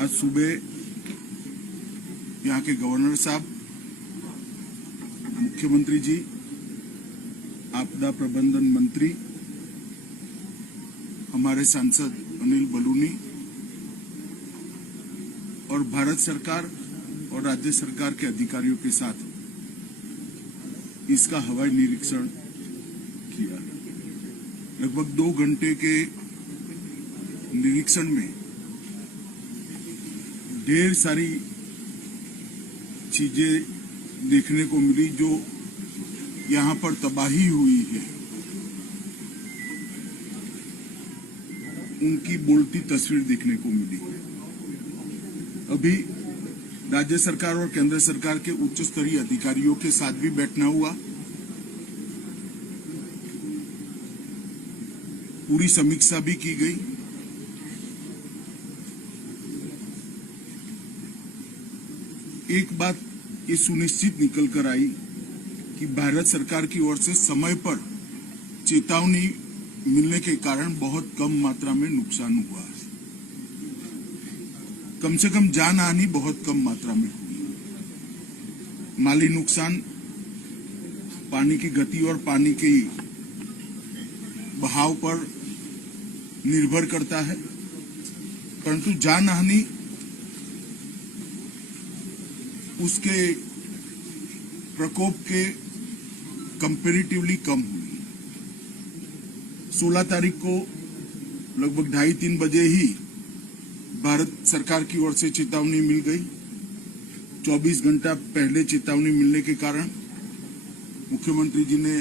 आज सुबह यहाँ के गवर्नर साहब, मुख्यमंत्री जी, आपदा प्रबंधन मंत्री, हमारे सांसद अनिल बलूनी और भारत सरकार और राज्य सरकार के अधिकारियों के साथ इसका हवाई निरीक्षण किया। लगभग 2 घंटे के निरीक्षण में ढेर सारी चीजें देखने को मिली जो यहाँ पर तबाही हुई है, उनकी बोलती तस्वीर देखने को मिली। अभी राज्य सरकार और केंद्र सरकार के उच्च स्तरीय अधिकारियों के साथ भी बैठना हुआ। पूरी समीक्षा भी की गई। एक बात ये सुनिश्चित निकल कर आई कि भारत सरकार की ओर से समय पर चेतावनी मिलने के कारण बहुत कम मात्रा में नुकसान हुआ। कम से कम जान हानि बहुत कम मात्रा में हुई। माली नुकसान पानी की गति और पानी के बहाव पर निर्भर करता है, परंतु जान हानि उसके प्रकोप के कंपैरेटिवली कम हुई। 16 तारीख को लगभग 2:30-3 बजे ही भारत सरकार की ओर से चेतावनी मिल गई। 24 घंटा पहले चेतावनी मिलने के कारण मुख्यमंत्री जी ने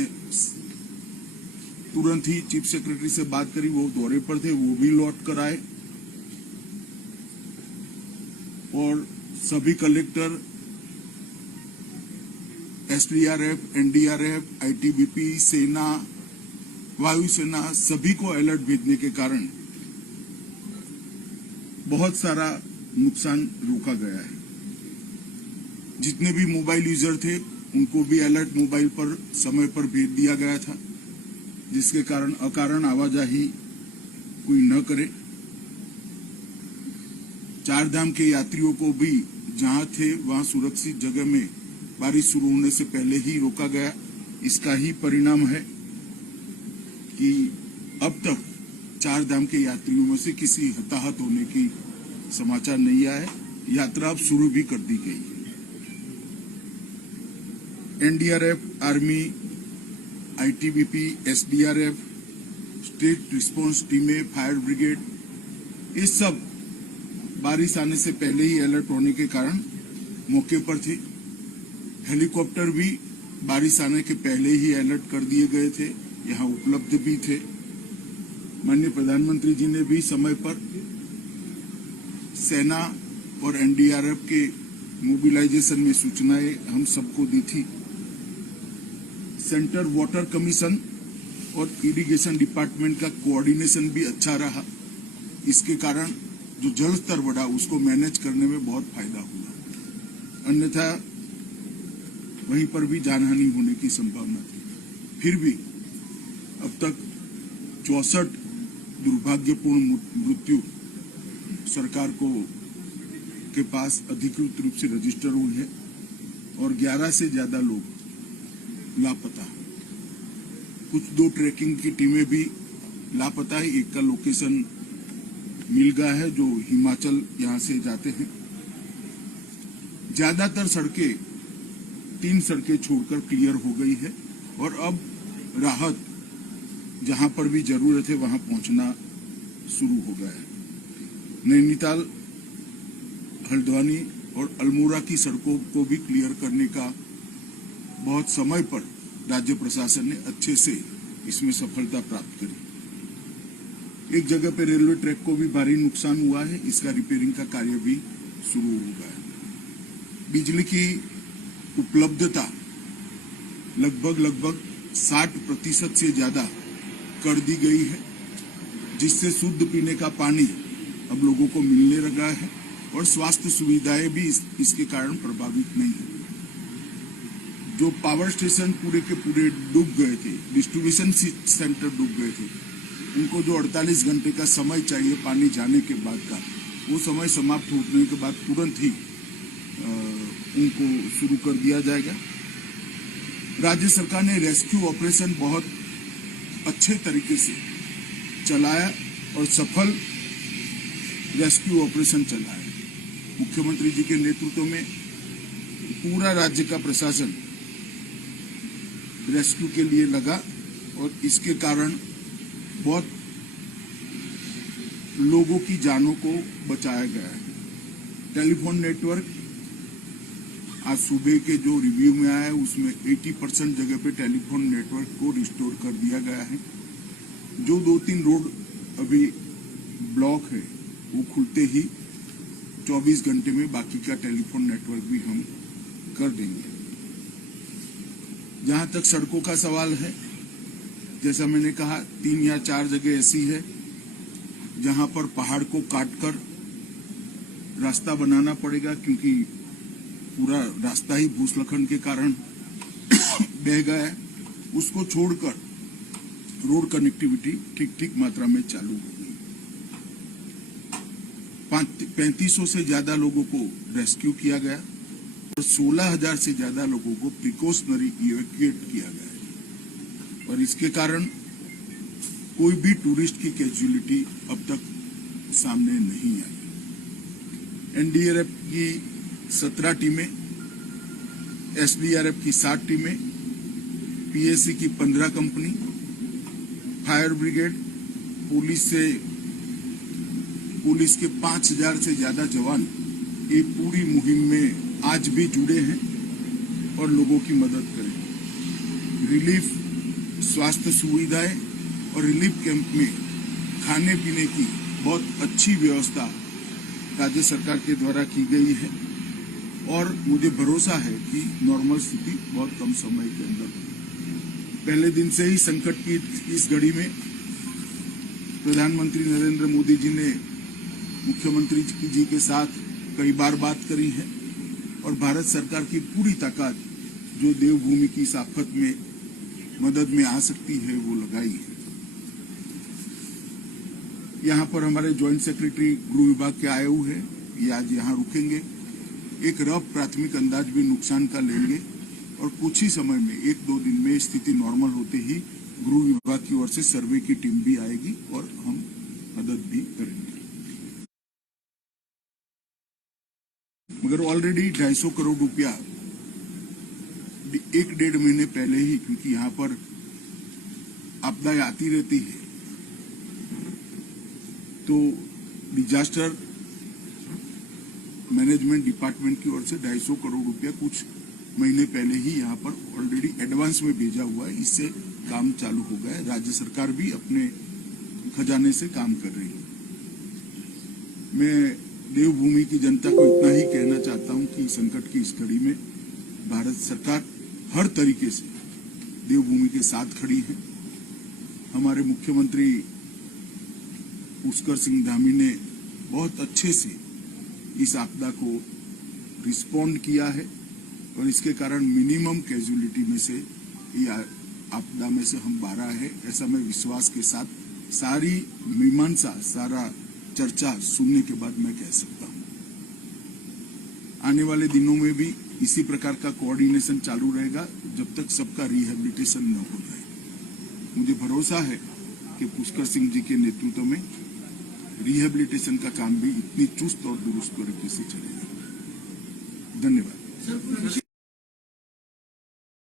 तुरंत ही चीफ सेक्रेटरी से बात करी। वो दौरे पर थे, वो भी लौट कर आए और सभी कलेक्टर, एसडीआरएफ, एनडीआरएफ, आईटीबीपी, सेना, वायुसेना सभी को अलर्ट भेजने के कारण बहुत सारा नुकसान रोका गया है। जितने भी मोबाइल यूजर थे उनको भी अलर्ट मोबाइल पर समय पर भेज दिया गया था, जिसके कारण अकारण आवाजाही कोई न करे। 4 धाम के यात्रियों को भी जहां थे वहां सुरक्षित जगह में बारिश शुरू होने से पहले ही रोका गया। इसका ही परिणाम है कि अब तक 4 धाम के यात्रियों में से किसी हताहत होने की समाचार नहीं आया है। यात्रा अब शुरू भी कर दी गई है। NDRF, army, ITBP, SDRF, state response टीमें, फायर ब्रिगेड, ये सब बारिश आने से पहले ही अलर्ट होने के कारण मौके पर थे। हेलीकॉप्टर भी बारिश आने के पहले ही अलर्ट कर दिए गए थे, यहाँ उपलब्ध भी थे। माननीय प्रधानमंत्री जी ने भी समय पर सेना और एनडीआरएफ के मोबिलाइजेशन में सूचनाएं हम सबको दी थी। सेंटर वाटर कमीशन और इरिगेशन डिपार्टमेंट का कोऑर्डिनेशन भी अच्छा रहा। इसके कारण जो जल स्तर बढ़ा उसको मैनेज करने में बहुत फायदा हुआ, अन्यथा वहीं पर भी जानहानि होने की संभावना थी। फिर भी अब तक 64 दुर्भाग्यपूर्ण मृत्यु सरकार के पास अधिकृत रूप से रजिस्टर हुई है और 11 से ज्यादा लोग लापता। कुछ 2 ट्रैकिंग की टीमें भी लापता है। एक का लोकेशन मिल गया है जो हिमाचल यहां से जाते हैं। ज्यादातर सड़कें 3 सड़कें छोड़कर क्लियर हो गई है और अब राहत जहां पर भी जरूरत है वहां पहुंचना शुरू हो गया है। नैनीताल, हल्द्वानी और अल्मोड़ा की सड़कों को भी क्लियर करने का बहुत समय पर राज्य प्रशासन ने अच्छे से इसमें सफलता प्राप्त करी। एक जगह पे रेलवे ट्रैक को भी भारी नुकसान हुआ है, इसका रिपेयरिंग का कार्य भी शुरू हो गया है। बिजली की उपलब्धता लगभग 60% से ज्यादा कर दी गई है, जिससे शुद्ध पीने का पानी अब लोगों को मिलने लगा है और स्वास्थ्य सुविधाएं भी इसके कारण प्रभावित नहीं है। जो पावर स्टेशन पूरे के पूरे डूब गए थे, डिस्ट्रीब्यूशन सेंटर डूब गए थे, उनको जो 48 घंटे का समय चाहिए पानी जाने के बाद का, वो समय समाप्त होने के बाद तुरंत ही उनको शुरू कर दिया जाएगा। राज्य सरकार ने रेस्क्यू ऑपरेशन बहुत अच्छे तरीके से चलाया और सफल रेस्क्यू ऑपरेशन चलाया। मुख्यमंत्री जी के नेतृत्व में पूरा राज्य का प्रशासन रेस्क्यू के लिए लगा और इसके कारण बहुत लोगों की जानों को बचाया गया है। टेलीफोन नेटवर्क आज सुबह के जो रिव्यू में आया है उसमें 80% जगह पे टेलीफोन नेटवर्क को रिस्टोर कर दिया गया है। जो 2-3 रोड अभी ब्लॉक है वो खुलते ही 24 घंटे में बाकी का टेलीफोन नेटवर्क भी हम कर देंगे। जहां तक सड़कों का सवाल है, जैसा मैंने कहा 3 या 4 जगह ऐसी है जहां पर पहाड़ को काटकर रास्ता बनाना पड़ेगा, क्योंकि पूरा रास्ता ही भूस्खलन के कारण बह गया है। उसको छोड़कर रोड कनेक्टिविटी ठीक मात्रा में चालू होगी। 3500 से ज्यादा लोगों को रेस्क्यू किया गया और 16,000 से ज्यादा लोगों को प्रिकॉशनरी इवैक्यूएट किया गया है। और इसके कारण कोई भी टूरिस्ट की कैजुअलिटी अब तक सामने नहीं आई। एनडीआरएफ की 17 टीमें, एसडीआरएफ की 7 टीमें, पीएसी की 15 कंपनी, फायर ब्रिगेड, पुलिस के 5,000 से ज्यादा जवान ये पूरी मुहिम में आज भी जुड़े हैं और लोगों की मदद करें। रिलीफ, स्वास्थ्य सुविधाएं और रिलीफ कैंप में खाने पीने की बहुत अच्छी व्यवस्था राज्य सरकार के द्वारा की गई है और मुझे भरोसा है कि नॉर्मल स्थिति बहुत कम समय के अंदर होगी। पहले दिन से ही संकट की इस घड़ी में प्रधानमंत्री नरेंद्र मोदी जी ने मुख्यमंत्री जी के साथ कई बार बात करी है और भारत सरकार की पूरी ताकत जो देवभूमि की इस आफत में मदद में आ सकती है वो लगाई है। यहाँ पर हमारे ज्वाइंट सेक्रेटरी गृह विभाग के आए हुए हैं, ये आज यहाँ रुकेंगे। एक रफ प्राथमिक अंदाज भी नुकसान का लेंगे और कुछ ही समय में 1-2 दिन में स्थिति नॉर्मल होते ही गृह विभाग की ओर से सर्वे की टीम भी आएगी और हम मदद भी करेंगे। मगर ऑलरेडी 250 करोड़ रुपया 1-1.5 महीने पहले ही, क्योंकि यहाँ पर आपदाएं आती रहती है, तो डिजास्टर मैनेजमेंट डिपार्टमेंट की ओर से 250 करोड़ रुपया कुछ महीने पहले ही यहाँ पर ऑलरेडी एडवांस में भेजा हुआ है। इससे काम चालू हो गया है। राज्य सरकार भी अपने खजाने से काम कर रही है। मैं देवभूमि की जनता को इतना ही कहना चाहता हूं कि संकट की इस घड़ी में भारत सरकार हर तरीके से देवभूमि के साथ खड़ी है। हमारे मुख्यमंत्री पुष्कर सिंह धामी ने बहुत अच्छे से इस आपदा को रिस्पॉन्ड किया है और इसके कारण मिनिमम कैजुअलिटी में से ये आपदा में से हम बाहर आए हैं। ऐसा मैं विश्वास के साथ सारी मीमांसा, सारा चर्चा सुनने के बाद मैं कह सकता हूं। आने वाले दिनों में भी इसी प्रकार का कोऑर्डिनेशन चालू रहेगा जब तक सबका रिहेबिलिटेशन न हो जाए। मुझे भरोसा है कि पुष्कर सिंह जी के नेतृत्व में रिहेबिलिटेशन का काम भी इतनी चुस्त और दुरुस्त तरीके से चलेगा। धन्यवाद।